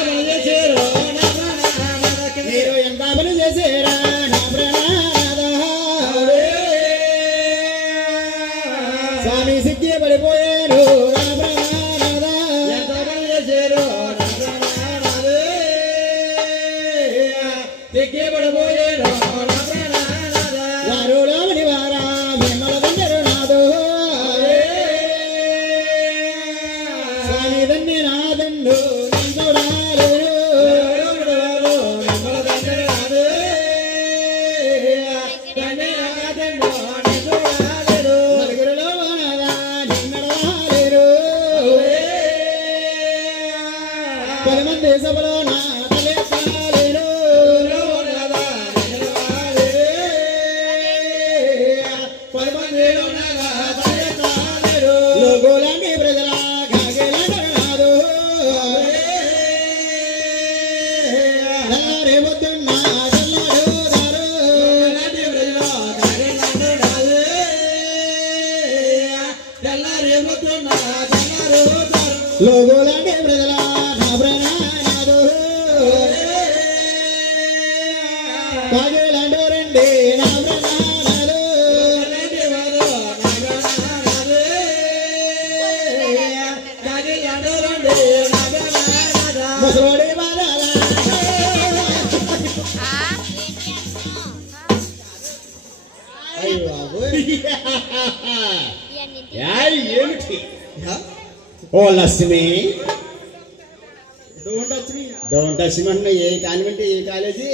పని చేసేరో మీరు ఎంత పని చేసేరా నా ప్రాణనాథ స్వామి సిద్ధి పడిపోయారు నా ప్రాణనాథ ఎంత పని చేసేరో నా ప్రాణనాథ సిద్ధి పడిపోయారు నా ప్రాణనాథ వారు లోని వారా మిమ్మల బందరు నాదో స్వామి ధన్య నాదండు పదమంది సభలో నా తలెత్తాలేరు పదమందిలో నా తలెత్తాలేరు లోగోలాంటి ప్రజల కాగేలాడు రేమొద్దున్నా లోగోలాంటి ప్రజల కాగేలాంటి రండి నా ప్రాణాలు ముసలోడి బాధాల ఏమిటి ఓ లక్ష్మి డోంట్ టచ్ మీ అంటే ఏ కాన్వెంట్ ఏ కాలేజీ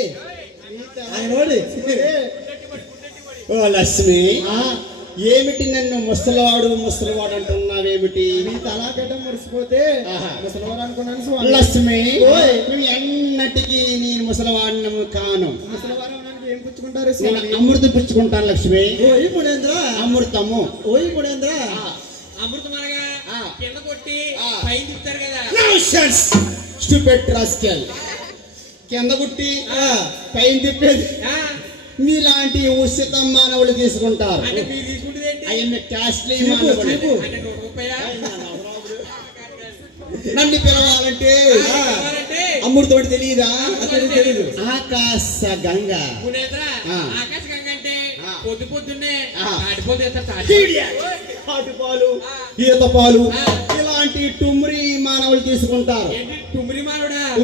ఓ లక్ష్మి ఏమిటి నన్ను ముసలివాడు అంటున్నావేమిటి తలాగడ్డ మురిసిపోతే ముసలివాడు అనుకున్నాను లక్ష్మి నువ్వు ఎన్నటికీ నేను ముసలివాడిని కాను ఏం పుచ్చుకుంటారు అమృతం పుచ్చుకుంటాను లక్ష్మి అమృతము ఓయి ముడేంద్ర అమృతం అనగా కింద కొట్టి పైన తిప్పుతారు కదా స్టూపిడ్ రాస్కెల్ కింద కొట్టి పైన తిప్పేది నీలాంటి ఉచిత మానవులు తీసుకుంటారు అయ్యే కాస్ట్లీ మానవులు నన్ను పిలవాలంటే అమృతం అంటే తెలియదా తెలీదు ఆకాశ గంగ ఆకాశ గంగ అంటే పొద్దున్నే పాలు ఈత పాలు ఇలాంటి టుమ్రి మానవులు తీసుకుంటారు టుమ్రి మానవుడా